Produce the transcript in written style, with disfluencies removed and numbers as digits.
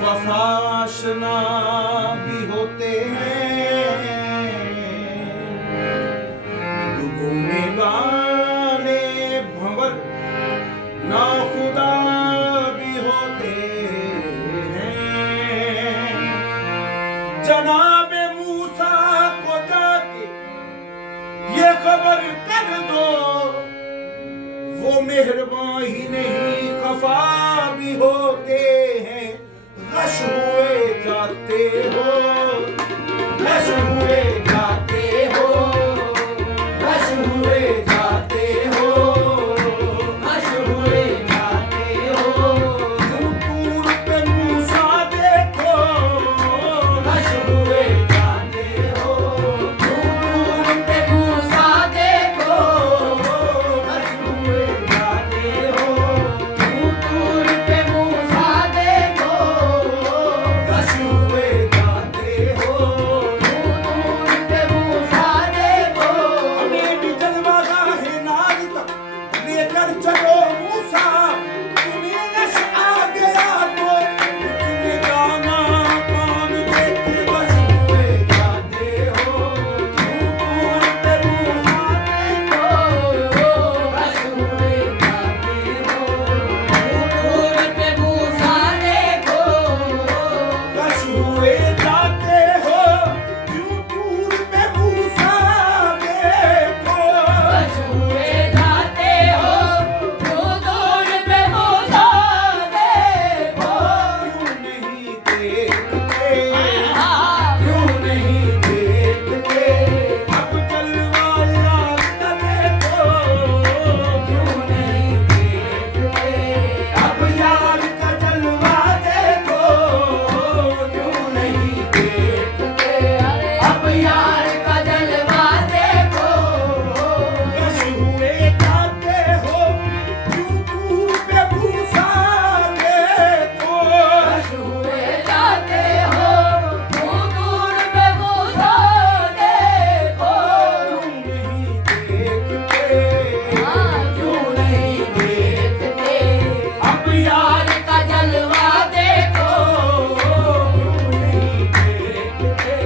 वफाशना भी होते हैं, दुगुने गाने भंवर ना खुदा भी होते हैं। जनाबे मूसा को जाके ये खबर कर दो, वो मेहरबान ही नहीं खफा भी होते हैं। गश हुए जाते हो, गश हुए जाते हो, गश हुए जाते हो, गश हुए जाते हो। दूर पे मूसा देखो, गश हुए जाते हो, दूर पे मूसा देखो, गश हुए जाते हो, दूर पे मूसा देखो, गश हुए जाते हो, दूर पे मूसा देखो। हमें भी जलवागा है नाज तक लेकर चलो मूसा, तुम्हें गश आ गया तो उसने गाना कान देके गश हुए जाते हो, दूर पे मूसा देखो, गश हुए जाते हो, दूर पे मूसा देखो, गश हुए जाते हो, यूं दूर पे मूसा देखो, गश हुए जाते हो, यूं दूर पे मूसा देखो। क्यों नहीं देखते, क्यों नहीं देखते, अब जलवा यार का देखो, क्यों नहीं देखते, अब यार का जलवा देखो, क्यों नहीं देखते, अब यार का जलवा देखो। गश हुए जाते हो, यूं दूर पे मूसा देखो, गश हुए जाते हो, यूं दूर पे मूसा देखो। क्यों नहीं देखते, क्यों नहीं देखते, अब यार का जलवा देखो, क्यों नहीं देखते,